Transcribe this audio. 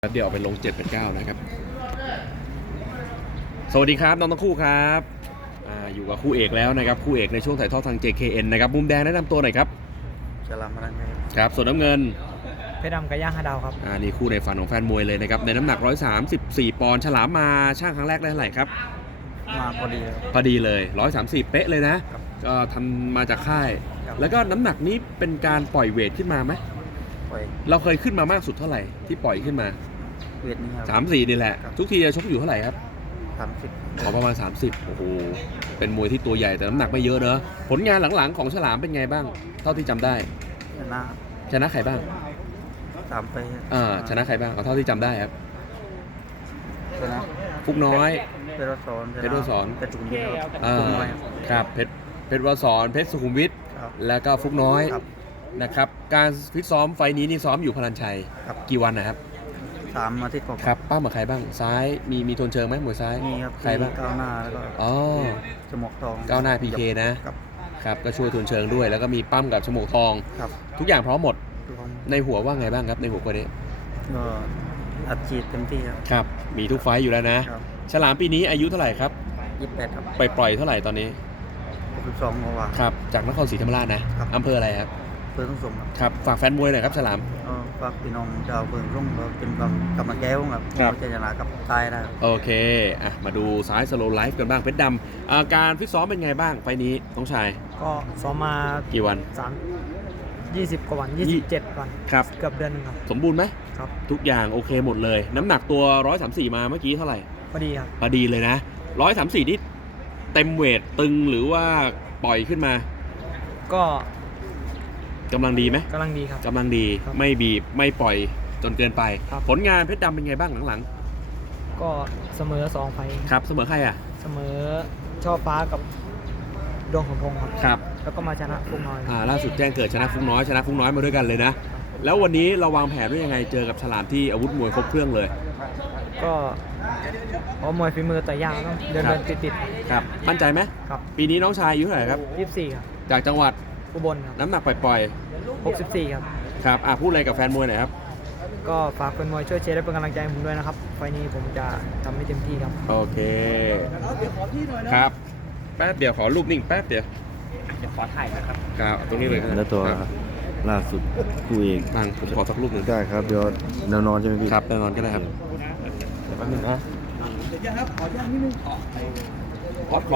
เดี๋ยวเอาไปลง7-9นะครับสวัสดีครับน้องทั้งคู่ครับอยู่กับคู่เอกแล้วนะครับคู่เอกในช่วงถ่ายทอดทาง JKN นะครับมุมแดงแนะนำตัวหน่อยครับฉลามพลังครับส่วนน้ำเงินเพชรดำกระย่างฮาดาวครับนี่คู่ในฝันของแฟนมวยเลยนะครับในน้ำหนัก134ปอนด์ฉลามมาช่างครั้งแรกได้เท่าไหร่ครับมาพอดีเลย134เป๊ะเลยนะก็ทำมาจากค่ายแล้วก็น้ำหนักนี้เป็นการปล่อยเวทขึ้นมาไหมเราเคยขึ้นมามากสุดเท่าไหร่ที่ปล่อยขึ้นมาเวทนี้ครับ 34นี่แหละทุกทีจะชกอยู่เท่าไหร่ครับ 30 ประมาณ30โอ้โหเป็นมวยที่ตัวใหญ่แต่น้ำหนักไม่เยอะเนอะผลงานหลังๆของฉลามเป็นไงบ้างเท่าที่จำได้ชนะใครบ้าง 3 ไปชนะใครบ้างเอาเท่าที่จำได้ครับชนะฟุกน้อยเพชรวสรเพชรสุขุมวิทครับเพชรวสรเพชรสุขุมวิทแล้วก็ฟุกน้อยนะครับการฟิตซ้อมไฟนี้นี่ซ้อมอยู่พลัญชัยกี่วันนะครับ 3 อาทิตย์ก่อนครับป้ากับใครบ้างซ้ายมีทนเชิงไหมมวยซ้ายมีครับใครบ้างก้าวหน้าแล้วก็ฉมวกทองก้าวหน้า PK นะครับก็ช่วยทนเชิงด้วยแล้วก็มีปั้มกับฉมวกทองทุกอย่างพร้อมหมดในหัวว่าไงบ้างครับในหัวคนนี้ก็อัดฉีดเต็มที่ครับมีทุกไฟอยู่แล้วนะฉลามปีนี้อายุเท่าไหร่ครับ 28ครับไปปล่อยเท่าไหร่ตอนนี้ 62กว่าครับจากนครศรีธรรมราชนะอำเภออะไรครับเพิ่งส่งครับฝากแฟนมวยหน่อยครับฉลามฝากพี่น้องชาวเพิ่งส่งเป็นกำลังแก้วครับจะชนะกับตายได้โอเคมาดูซ้ายสโลว์ไลฟ์กันบ้างเพชรดำการฟิตซ้อมเป็นไงบ้างไฟนี้น้องชายก็ซ้อมมากี่วัน 20 กว่าวัน27 วันครับเกือบเดือนนึงครับสมบูรณ์ไหมครับทุกอย่างโอเคหมดเลยน้ำหนักตัว134มาเมื่อกี้เท่าไหร่พอดีครับพอดีเลยนะ134นี่เต็มเวทตึงหรือว่าปล่อยขึ้นมาก็กำลังดีไหมกำลังดีครับกำลังดีไม่บีบไม่ปล่อยจนเกินไปผลงานเพชรดำเป็นไงบ้างหลังๆก็เสมอ2 ไฟครับเสมอใครเสมอช่อฟ้ากับดวงของพงศ์ครับแล้วก็มาชนะฟุกน้อยล่าสุดแจ้งเกิดชนะฟุกน้อยมาด้วยกันเลยนะแล้ววันนี้เราวางแผนด้วยยังไงเจอกับฉลามที่อาวุธมวยครบเครื่องเลยก็เพราะมวยฝีมือแต่ยากต้องเดินติดครับมั่นใจไหมครับปีนี้น้องชายอายุเท่าไหร่ครับ 24ครับจากจังหวัดอุบลครับน้ำหนักปล่อย 64ครับครับพูดอะไรกับแฟนมวยหน่อยครับก็ฝากแฟนมวยช่วยเชียร์และเป็นกำลังใจให้ผมด้วยนะครับไฟนี้ผมจะทำให้เต็มที่ครับโอเคครับแป๊บเดี๋ยวขอรูปนิ่งแป๊บเดี๋ยวขอถ่ายนะครับครับตรงนี้เลยแล้วตัวล่าสุดคู่เอกผมขอสักรูปหนึ่งได้ครับเดี๋ยวแนวนอนใช่ไหมพี่ครับแนวนอนก็ได้ครับเดี๋ยวแป๊บนึงนะขอ